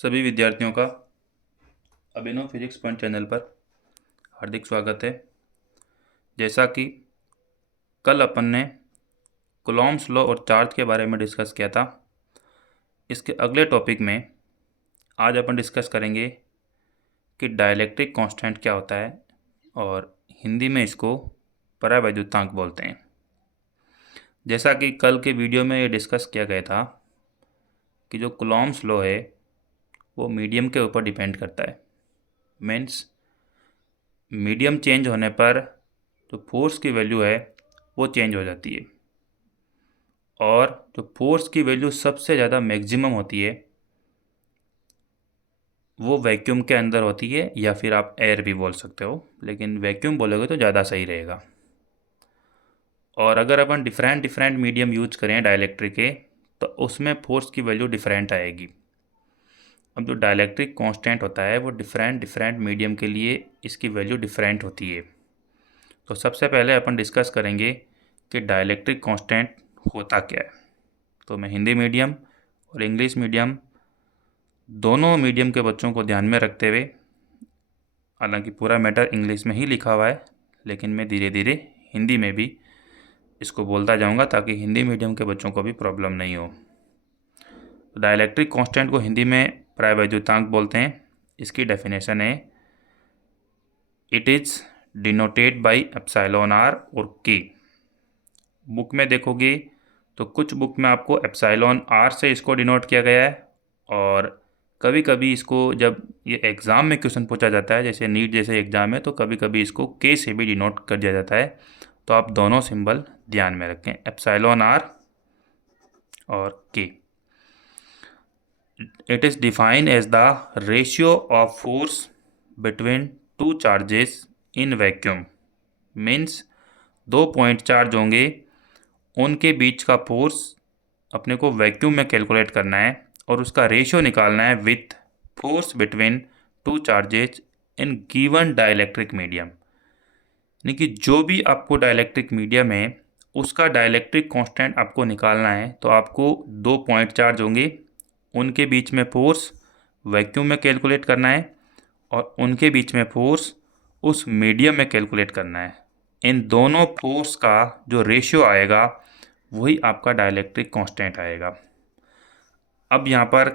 सभी विद्यार्थियों का अभिनव फिजिक्स पॉइंट चैनल पर हार्दिक स्वागत है। जैसा कि कल अपन ने कूलॉम्स लॉ और चार्ज के बारे में डिस्कस किया था, इसके अगले टॉपिक में आज अपन डिस्कस करेंगे कि डाइलेक्ट्रिक कांस्टेंट क्या होता है और हिंदी में इसको परावैद्युतांक बोलते हैं। जैसा कि कल के वीडियो में ये डिस्कस किया गया था कि जो कूलॉम्स लॉ है वो मीडियम के ऊपर डिपेंड करता है। मीन्स मीडियम चेंज होने पर जो फोर्स की वैल्यू है वो चेंज हो जाती है, और जो फोर्स की वैल्यू सबसे ज़्यादा मैक्सिमम होती है वो वैक्यूम के अंदर होती है, या फिर आप एयर भी बोल सकते हो, लेकिन वैक्यूम बोलोगे तो ज़्यादा सही रहेगा। और अगर अपन डिफरेंट डिफरेंट मीडियम यूज करें डाइलेक्ट्रिक के, तो उसमें फोर्स की वैल्यू डिफरेंट आएगी। अब जो डाइलेक्ट्रिक कांस्टेंट होता है वो डिफरेंट डिफरेंट मीडियम के लिए इसकी वैल्यू डिफरेंट होती है। तो सबसे पहले अपन डिस्कस करेंगे कि डाइलेक्ट्रिक कांस्टेंट होता क्या है। तो मैं हिंदी मीडियम और इंग्लिश मीडियम दोनों मीडियम के बच्चों को ध्यान में रखते हुए, हालांकि पूरा मैटर इंग्लिश में ही लिखा हुआ है, लेकिन मैं धीरे धीरे हिंदी में भी इसको बोलता जाऊंगा ताकि हिंदी मीडियम के बच्चों को भी प्रॉब्लम नहीं हो। तो डाइलेक्ट्रिक कांस्टेंट को हिंदी में परावैद्युतांक बोलते हैं। इसकी डेफिनेशन है, it is denoted by epsilon R और के। बुक में देखोगे तो कुछ बुक में आपको एप्सिलॉन आर से इसको डिनोट किया गया है, और कभी कभी इसको जब ये एग्ज़ाम में क्वेश्चन पूछा जाता है, जैसे नीट जैसे एग्ज़ाम है, तो कभी कभी इसको के से भी डिनोट कर दिया जाता है। तो आप दोनों सिंबल ध्यान में रखें, एप्सिलॉन आर और K. It is defined as the ratio of force between two charges in vacuum. Means दो पॉइंट चार्ज होंगे, उनके बीच का फोर्स अपने को वैक्यूम में कैलकुलेट करना है और उसका रेशियो निकालना है with force between two charges in given dielectric medium. यानी कि जो भी आपको डाइलेक्ट्रिक मीडियम है उसका डाइलेक्ट्रिक कांस्टेंट आपको निकालना है। तो आपको दो पॉइंट चार्ज होंगे, उनके बीच में फोर्स वैक्यूम में कैलकुलेट करना है और उनके बीच में फोर्स उस मीडियम में कैलकुलेट करना है। इन दोनों फोर्स का जो रेशियो आएगा वही आपका डाइलेक्ट्रिक कांस्टेंट आएगा। अब यहाँ पर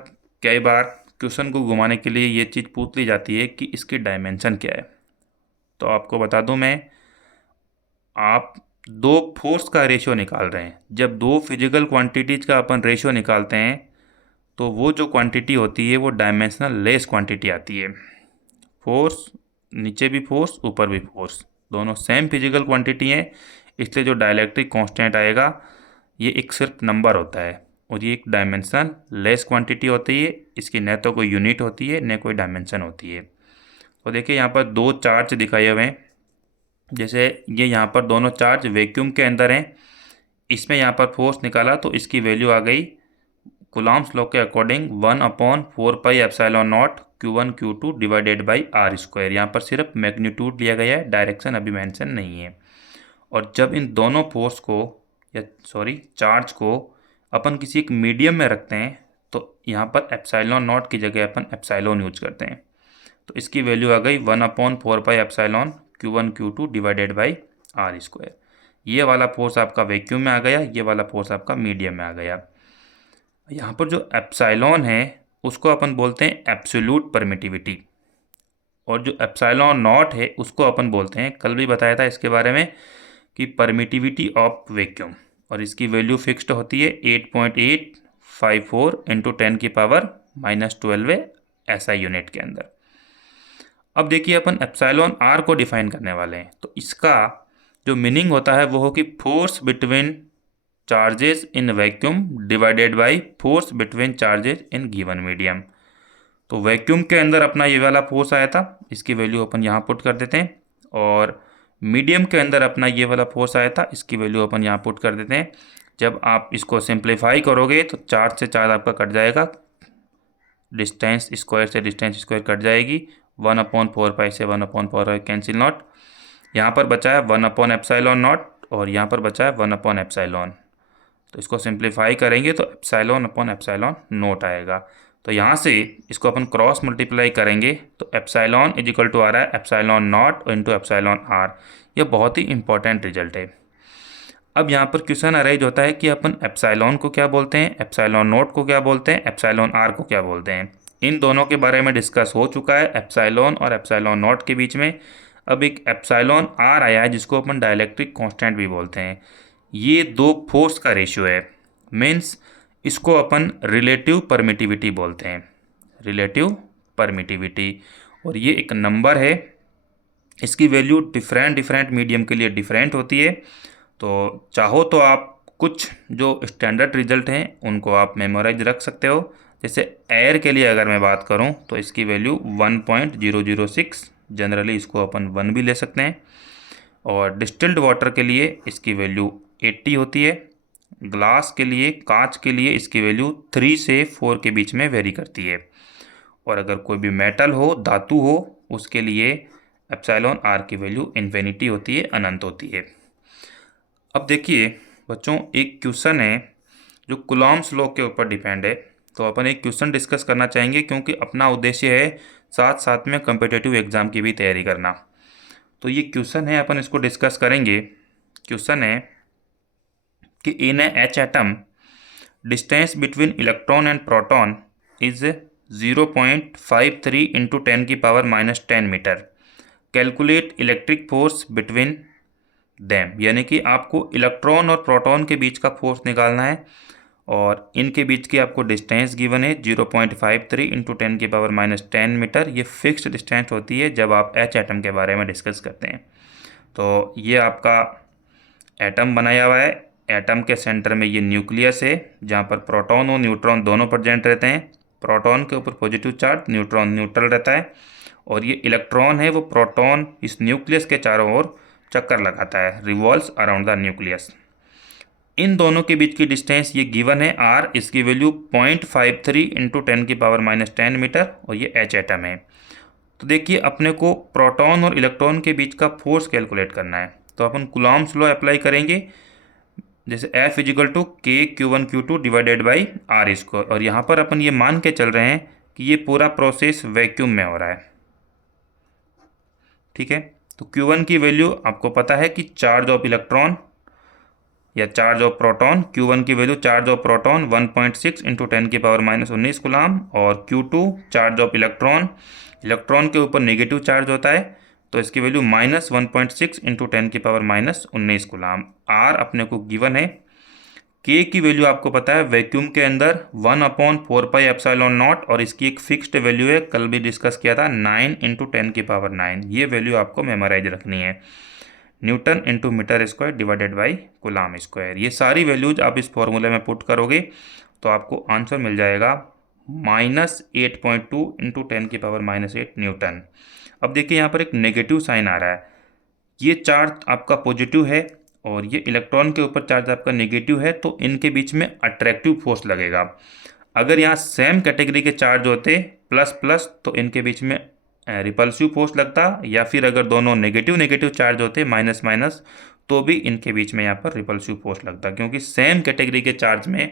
कई बार क्वेश्चन को घुमाने के लिए ये चीज़ पूछ ली जाती है कि इसकी डायमेंशन क्या है। तो आपको बता दूं मैं, आप दो फोर्स का रेशियो निकाल रहे हैं। जब दो फिजिकल क्वांटिटीज़ का अपन रेशियो निकालते हैं तो वो जो क्वांटिटी होती है वो डायमेंशनल लेस क्वांटिटी आती है। फोर्स, नीचे भी फोर्स ऊपर भी फोर्स, दोनों सेम फिजिकल क्वांटिटी हैं, इसलिए जो डाइलेक्ट्रिक कांस्टेंट आएगा ये एक सिर्फ नंबर होता है और ये एक डायमेंशन लेस क्वांटिटी होती है। इसकी न तो कोई यूनिट होती है न कोई डायमेंशन होती है। तो देखिए यहाँ पर दो चार्ज दिखाए हुए हैं, जैसे ये यहाँ पर दोनों चार्ज वैक्यूम के अंदर हैं। इसमें यहाँ पर फोर्स निकाला तो इसकी वैल्यू आ गई कूलॉम्स लॉ के according 1/4πε0 Q1 Q2 divided by r square. यहाँ पर सिर्फ मैग्नीट्यूड लिया गया है, डायरेक्शन अभी मेंशन नहीं है। और जब इन दोनों फोर्स को चार्ज को अपन किसी एक मीडियम में रखते हैं तो यहाँ पर एप्सिलॉन नॉट की जगह अपन एप्सिलॉन यूज करते हैं। तो इसकी वैल्यू आ गई 1/4πε Q1 Q2 divided by r square. ये वाला फोर्स आपका वैक्यूम में आ गया, ये वाला फोर्स आपका मीडियम में आ गया। यहाँ पर जो एप्सिलॉन है उसको अपन बोलते हैं एब्सोल्यूट परमिटिविटी, और जो एप्सिलॉन नॉट है उसको अपन बोलते हैं, कल भी बताया था इसके बारे में, कि परमिटिविटी ऑफ वैक्यूम। और इसकी वैल्यू फिक्स्ड होती है 8.854 इंटू 10⁻⁻12 SI यूनिट के अंदर। अब देखिए अपन एप्सिलॉन आर को डिफाइन करने वाले हैं, तो इसका जो मीनिंग होता है वो हो कि force between charges in vacuum divided by force between charges in given medium. तो वैक्यूम के अंदर अपना ये वाला फोर्स आया था, इसकी वैल्यू अपन यहाँ पुट कर देते हैं, और मीडियम के अंदर अपना ये वाला फोर्स आया था, इसकी वैल्यू अपन यहाँ पुट कर देते हैं। जब आप इसको सिंप्लीफाई करोगे तो 4 से 4 आपका कट जाएगा, डिस्टेंस स्क्वायर से डिस्टेंस स्क्वायर कट जाएगी, 1/4π से 1/4π कैंसिल नॉट। यहाँ पर बचा है 1/ε0 और यहाँ पर बचा है 1/ε। तो इसको सिंप्लीफाई करेंगे तो ε/ε0 आएगा। तो यहाँ से इसको अपन क्रॉस मल्टीप्लाई करेंगे तो एप्सिलॉन इज इक्वल टू आ रहा है epsilon naught into epsilon R. यह बहुत ही इंपॉर्टेंट रिजल्ट है। अब यहाँ पर क्वेश्चन अराइज होता है कि अपन एप्सिलॉन को क्या बोलते हैं, एप्सिलॉन नॉट को क्या बोलते हैं, एप्सिलॉन आर को क्या बोलते हैं। इन दोनों के बारे में डिस्कस हो चुका है एप्सिलॉन और एप्सिलॉन नॉट के बीच में। अब एक एप्सिलॉन आर आया है जिसको अपन डाइलेक्ट्रिक कांस्टेंट भी बोलते हैं। ये दो फोर्स का रेशियो है, मीन्स इसको अपन रिलेटिव परमिटिविटी बोलते हैं, रिलेटिव परमिटिविटी। और ये एक नंबर है, इसकी वैल्यू डिफरेंट डिफरेंट मीडियम के लिए डिफरेंट होती है। तो चाहो तो आप कुछ जो स्टैंडर्ड रिजल्ट हैं उनको आप मेमोराइज रख सकते हो। जैसे एयर के लिए अगर मैं बात करूं तो इसकी वैल्यू 1.006, जनरली इसको अपन 1 भी ले सकते हैं। और डिस्टिल्ड वाटर के लिए इसकी वैल्यू 80 होती है। ग्लास के लिए, कांच के लिए इसकी वैल्यू 3 से 4 के बीच में वेरी करती है। और अगर कोई भी मेटल हो, धातु हो, उसके लिए एप्सिलॉन आर की वैल्यू इन्फिनिटी होती है, अनंत होती है। अब देखिए बच्चों, एक क्वेश्चन है जो कूलॉम्स लॉ के ऊपर डिपेंड है। तो अपन एक क्वेश्चन डिस्कस करना चाहेंगे क्योंकि अपना उद्देश्य है साथ साथ में कम्पिटिटिव एग्जाम की भी तैयारी करना। तो ये क्वेश्चन है, अपन इसको डिस्कस करेंगे। क्वेश्चन है कि in H atom distance between electron and proton is 0.53 into 10 की power -10 metre. Calculate electric force between them, यानी कि आपको इलेक्ट्रॉन और प्रोटॉन के बीच का फोर्स निकालना है और इनके बीच की आपको डिस्टेंस गिवन है 0.53 इंटू 10 की पावर -10 मीटर। ये फिक्स्ड डिस्टेंस होती है जब आप एच एटम के बारे में डिस्कस करते हैं। तो ये आपका एटम बनाया हुआ है, एटम के सेंटर में ये न्यूक्लियस है जहाँ पर प्रोटॉन और न्यूट्रॉन दोनों प्रेजेंट रहते हैं। प्रोटॉन के ऊपर पॉजिटिव चार्ज, न्यूट्रॉन न्यूट्रल रहता है। और ये इलेक्ट्रॉन है, वो प्रोटॉन इस न्यूक्लियस के चारों ओर चक्कर लगाता है, रिवॉल्व्स अराउंड द न्यूक्लियस। इन दोनों के बीच की डिस्टेंस ये गिवन है आर, इसकी वैल्यू 0.53 इंटू 10 की पावर -10 मीटर और ये एच एटम है। तो देखिए अपने को प्रोटॉन और इलेक्ट्रॉन के बीच का फोर्स कैलकुलेट करना है। तो अपन कूलॉम्स लॉ अप्लाई करेंगे, जैसे F इजिकल टू के Q1 Q2 divided by r square. और यहाँ पर अपन ये मान के चल रहे हैं कि ये पूरा प्रोसेस वैक्यूम में हो रहा है, ठीक है। तो Q1 की वैल्यू आपको पता है कि चार्ज ऑफ इलेक्ट्रॉन या चार्ज ऑफ प्रोटॉन। Q1 की value charge of proton 1.6 into 10 की पावर -19 कूलम। और Q2 charge of electron, electron के ऊपर नेगेटिव चार्ज होता है तो इसकी वैल्यू -1.6 इंटू 10 की पावर -19 कूलम। आर अपने को गिवन है। के की वैल्यू आपको पता है वैक्यूम के अंदर 1/4 पाई एप्सिलॉन नॉट, और इसकी एक फिक्स्ड वैल्यू है, कल भी डिस्कस किया था, 9 इंटू 10 की पावर 9। ये वैल्यू आपको मेमोराइज रखनी है। Newton into metre square divided by coulomb square. ये सारी वैल्यूज आप इस फॉर्मूले में पुट करोगे तो आपको आंसर मिल जाएगा -8.2 इंटू 10 की पावर -8 न्यूटन। अब देखिए यहाँ पर एक नेगेटिव साइन आ रहा है। ये चार्ज आपका पॉजिटिव है और ये इलेक्ट्रॉन के ऊपर चार्ज आपका नेगेटिव है, तो इनके बीच में अट्रैक्टिव फोर्स लगेगा। अगर यहाँ सेम कैटेगरी के चार्ज होते प्लस प्लस तो इनके बीच में रिपल्सिव फोर्स लगता, या फिर अगर दोनों नेगेटिव नेगेटिव चार्ज होते माइनस माइनस तो भी इनके बीच में यहाँ पर रिपल्सिव फोर्स लगता, क्योंकि सेम कैटेगरी के चार्ज में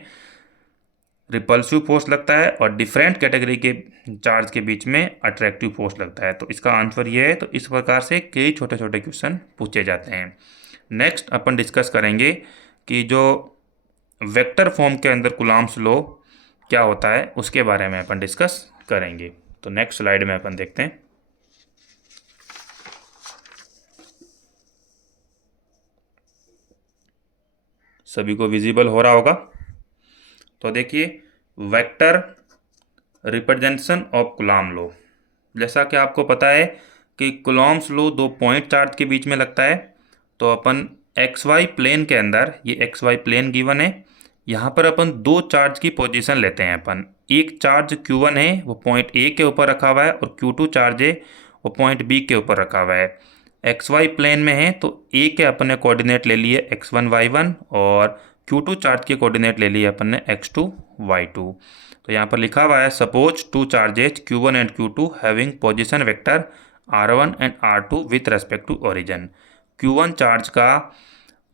रिपल्सिव फोर्स लगता है और डिफरेंट कैटेगरी के चार्ज के बीच में अट्रैक्टिव फोर्स लगता है। तो इसका आंसर ये है। तो इस प्रकार से कई छोटे छोटे क्वेश्चन पूछे जाते हैं। नेक्स्ट अपन डिस्कस करेंगे कि जो वेक्टर फॉर्म के अंदर कूलॉम्स लॉ क्या होता है उसके बारे में अपन डिस्कस करेंगे। तो नेक्स्ट स्लाइड में अपन देखते हैं। सभी को विजिबल हो रहा होगा। तो देखिए vector representation of Coulomb law, जैसा कि आपको पता है कि कूलॉम्स लॉ दो पॉइंट चार्ज के बीच में लगता है। तो अपन XY प्लेन के अंदर, ये XY प्लेन गिवन है, यहाँ पर अपन दो चार्ज की पोजीशन लेते हैं। अपन एक चार्ज Q1 है वो पॉइंट A के ऊपर रखा हुआ है और Q2 चार्ज है वो पॉइंट B के ऊपर रखा हुआ है। XY प्लेन में है तो A के अपन ने कोऑर्डिनेट ले लिए x1 y1 और Q2 चार्ज के कोऑर्डिनेट ले लिए अपन ने x2 y2। तो यहाँ पर लिखा हुआ है suppose two charges Q1 and Q2 having position vector R1 and R2 with respect to origin. Q1 charge का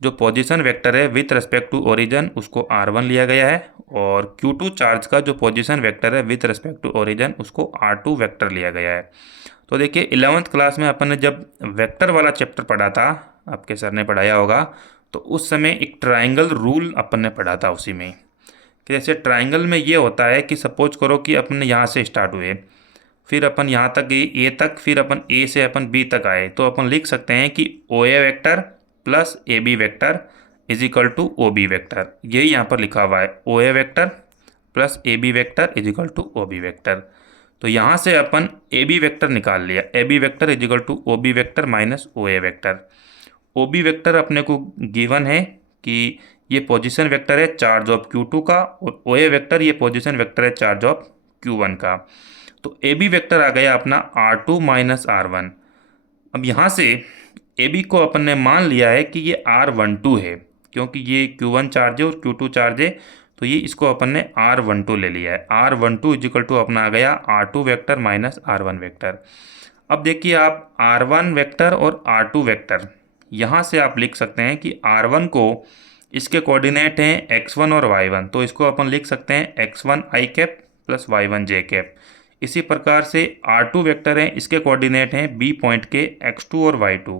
जो पोजीशन वेक्टर है विथ रिस्पेक्ट टू ओरिजिन उसको r1 लिया गया है, और Q2 चार्ज का जो पोजीशन वेक्टर है विथ रिस्पेक्ट टू ओरिजिन उसको r2 वेक्टर लिया गया है। तो देखिए 11th क्लास में अपन ने जब वेक्टर वाला चैप्टर पढ़ा था, आपके सर ने पढ़ाया होगा, तो उस समय एक ट्राइंगल रूल अपन ने पढ़ा था उसी में, कि जैसे ट्राइंगल में ये होता है कि सपोज करो कि अपन यहाँ से स्टार्ट हुए, फिर अपन यहाँ तक गए ए तक, फिर अपन ए से अपन बी तक आए, तो अपन लिख सकते हैं कि O A vector plus A B vector is equal to O B vector. यही यहाँ पर लिखा हुआ है, O A vector plus A B vector is equal to O B vector. तो यहाँ से अपन ए बी वेक्टर निकाल लिया, A B vector is equal to O B vector minus O A vector. O B vector अपने को given है कि ये पोजीशन वेक्टर है चार्ज ऑफ Q2 का, और ओ ए वेक्टर ये पोजीशन वेक्टर है चार्ज ऑफ Q1 का। तो ए बी वेक्टर आ गया अपना R2 माइनस R1। अब यहाँ से ए बी को अपन ने मान लिया है कि ये R12 है, क्योंकि ये Q1 चार्ज है और Q2 चार्ज है, तो ये इसको अपन ने R12 ले लिया है। R12 इज इक्वल टू अपना आ गया R2 vector minus R1 vector. अब देखिए आप R1 वेक्टर और R2 वेक्टर यहाँ से आप लिख सकते हैं कि R1 को इसके कोऑर्डिनेट हैं x1 और y1, तो इसको अपन लिख सकते हैं x1 i cap plus y1 j cap. इसी प्रकार से R2 वेक्टर है, इसके कोऑर्डिनेट हैं B पॉइंट के x2 और y2,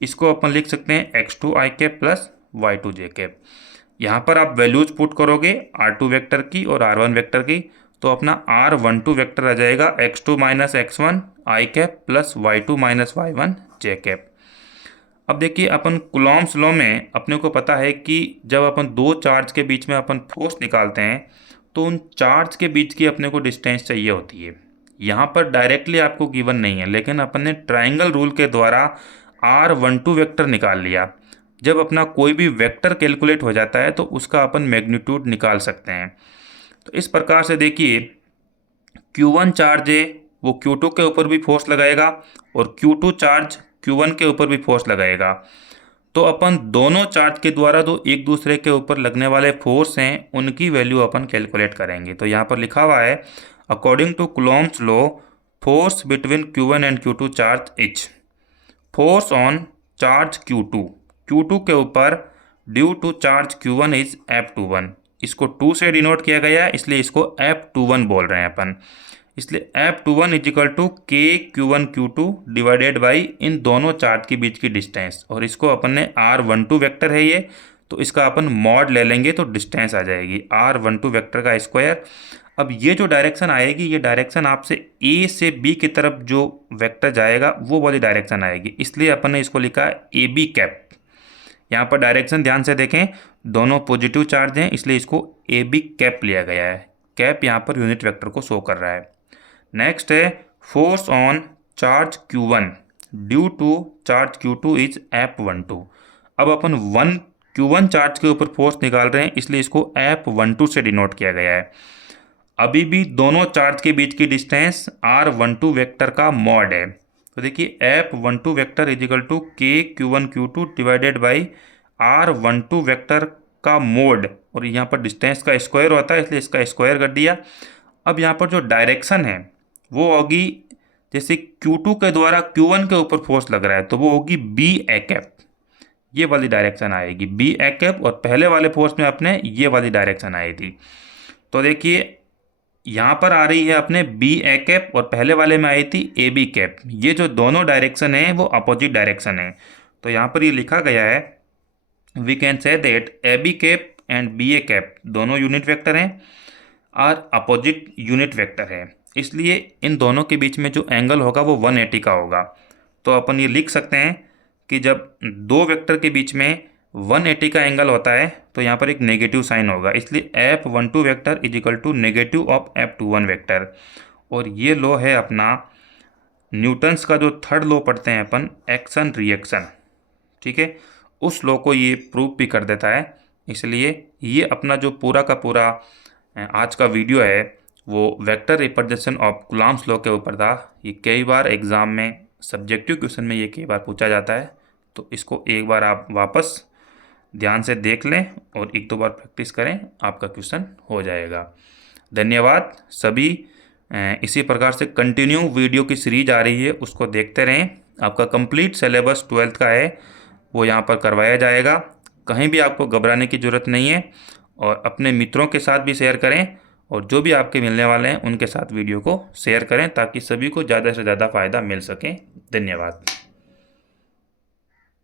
इसको अपन लिख सकते हैं x2 i cap plus y2 j cap. यहाँ पर आप वैल्यूज पुट करोगे R2 वेक्टर की और R1 वेक्टर की, तो अपना R12 वेक्टर आ जाएगा x2 minus x1 i cap plus y2 minus y1 j cap. अब देखिए अपन कुलॉम्स लॉ में अपने को पता है कि जब अपन दो चार्ज के बीच में अपन फोर्स निकालते हैं तो उन चार्ज के बीच की अपने को डिस्टेंस चाहिए होती है। यहाँ पर डायरेक्टली आपको गिवन नहीं है, लेकिन अपन ने ट्राइंगल रूल के द्वारा R12 वेक्टर निकाल लिया। जब अपना कोई भी वेक्टर कैलकुलेट हो जाता है तो उसका अपन मैग्नीट्यूड निकाल सकते हैं। तो इस प्रकार से देखिए Q1 चार्ज है वो Q2 के ऊपर भी फोर्स लगाएगा, और Q2 चार्ज Q1 के ऊपर भी फोर्स लगाएगा। तो अपन दोनों चार्ज के द्वारा जो एक दूसरे के ऊपर लगने वाले फोर्स हैं उनकी वैल्यू अपन कैलकुलेट करेंगे। तो यहाँ पर लिखा हुआ है according to Coulomb's law force between Q1 and Q2 charge each force on charge Q2 के ऊपर due to charge Q1 is F21। इसको 2 से डिनोट किया गया है, इसलिए इसको F21 बोल रहे हैं अपन। इसलिए F21 इज इक्वल टू के Q1 Q2 डिवाइडेड बाई इन दोनों चार्ज के बीच की डिस्टेंस, और इसको अपन ने R12 वेक्टर है ये, तो इसका अपन मॉड ले लेंगे तो डिस्टेंस आ जाएगी R12 वेक्टर का स्क्वायर। अब ये जो डायरेक्शन आएगी ये डायरेक्शन आपसे ए से बी की तरफ जो वेक्टर जाएगा वो वाली डायरेक्शन आएगी, इसलिए अपन ने इसको लिखा ए बी कैप। यहाँ पर डायरेक्शन ध्यान से देखें, दोनों पॉजिटिव चार्ज हैं इसलिए इसको ए बी कैप लिया गया है। कैप यहाँ पर यूनिट वेक्टर को शो कर रहा है। नेक्स्ट है force on charge Q1 due to charge Q2 is F12। अब अपन Q1 चार्ज के ऊपर फोर्स निकाल रहे हैं, इसलिए इसको F12 से डिनोट किया गया है। अभी भी दोनों चार्ज के बीच की डिस्टेंस R12 वेक्टर का मॉड है। तो देखिए F12 vector is equal to के Q1 Q2 divided by R12 vector का मोड, और यहाँ पर डिस्टेंस का स्क्वायर होता है इसलिए इसका स्क्वायर कर दिया। अब यहाँ पर जो डायरेक्शन है वो होगी, जैसे Q2 के द्वारा Q1 के ऊपर फोर्स लग रहा है तो वो होगी बी ए कैप, ये वाली डायरेक्शन आएगी बी ए कैप, और पहले वाले फोर्स में अपने ये वाली डायरेक्शन आई थी। तो देखिए यहाँ पर आ रही है अपने बी ए कैप और पहले वाले में आई थी ए बी कैप। ये जो दोनों डायरेक्शन है वो अपोजिट डायरेक्शन है, तो यहाँ पर ये लिखा गया है we can say that A B cap and B A cap दोनों यूनिट वेक्टर हैं और अपोजिट यूनिट वेक्टर है, इसलिए इन दोनों के बीच में जो एंगल होगा वो 180 का होगा। तो अपन ये लिख सकते हैं कि जब दो वेक्टर के बीच में 180 का एंगल होता है तो यहाँ पर एक नेगेटिव साइन होगा, इसलिए F12 vector is equal to negative of F21 vector. और ये लॉ है अपना न्यूटन्स का जो थर्ड लॉ पढ़ते हैं अपन, एक्शन रिएक्शन, ठीक है, उस लॉ को ये प्रूव भी कर देता है। इसलिए ये अपना जो पूरा का पूरा आज का वीडियो है वो vector representation of Coulomb's law के ऊपर था। ये कई बार एग्ज़ाम में सब्जेक्टिव क्वेश्चन में ये कई बार पूछा जाता है, तो इसको एक बार आप वापस ध्यान से देख लें और एक दो बार प्रैक्टिस करें, आपका क्वेश्चन हो जाएगा। धन्यवाद सभी। इसी प्रकार से कंटिन्यू वीडियो की सीरीज आ रही है उसको देखते रहें। आपका कंप्लीट सिलेबस 12th का है वो यहाँ पर करवाया जाएगा। कहीं भी आपको घबराने की ज़रूरत नहीं है, और अपने मित्रों के साथ भी शेयर करें, और जो भी आपके मिलने वाले हैं उनके साथ वीडियो को शेयर करें ताकि सभी को ज़्यादा से ज़्यादा फ़ायदा मिल सके। धन्यवाद।